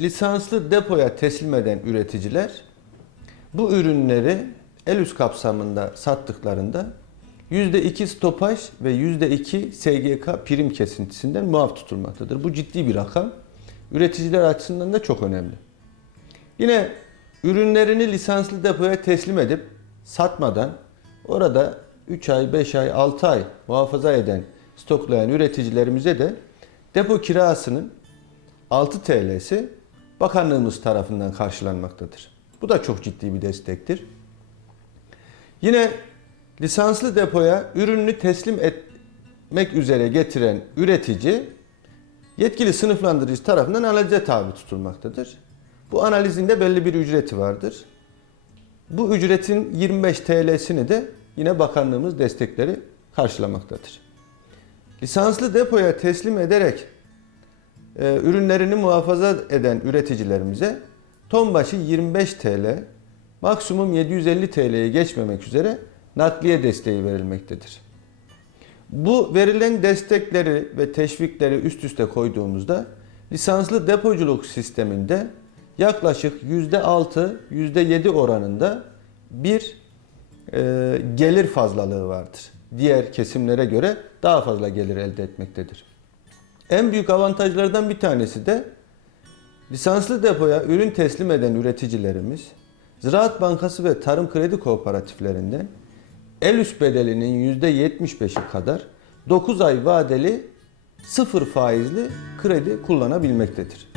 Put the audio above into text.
lisanslı depoya teslim eden üreticiler bu ürünleri el üst kapsamında sattıklarında %2 stopaj ve %2 SGK prim kesintisinden muaf tutulmaktadır. Bu ciddi bir rakam. Üreticiler açısından da çok önemli. Yine ürünlerini lisanslı depoya teslim edip satmadan orada 3 ay, 5 ay, 6 ay muhafaza eden, stoklayan üreticilerimize de depo kirasının 6 TL'si bakanlığımız tarafından karşılanmaktadır. Bu da çok ciddi bir destektir. Yine lisanslı depoya ürününü teslim etmek üzere getiren üretici yetkili sınıflandırıcı tarafından analize tabi tutulmaktadır. Bu analizinde belli bir ücreti vardır. Bu ücretin 25 TL'sini de yine bakanlığımız destekleri karşılamaktadır. Lisanslı depoya teslim ederek e, ürünlerini muhafaza eden üreticilerimize ton başı 25 TL, maksimum 750 TL'ye geçmemek üzere nakliye desteği verilmektedir. Bu verilen destekleri ve teşvikleri üst üste koyduğumuzda lisanslı depoculuk sisteminde yaklaşık %6, %7 oranında bir e, gelir fazlalığı vardır. Diğer kesimlere göre daha fazla gelir elde etmektedir. En büyük avantajlardan bir tanesi de lisanslı depoya ürün teslim eden üreticilerimiz Ziraat Bankası ve Tarım Kredi Kooperatiflerinden el üst bedelinin %75'i kadar 9 ay vadeli sıfır faizli kredi kullanabilmektedir.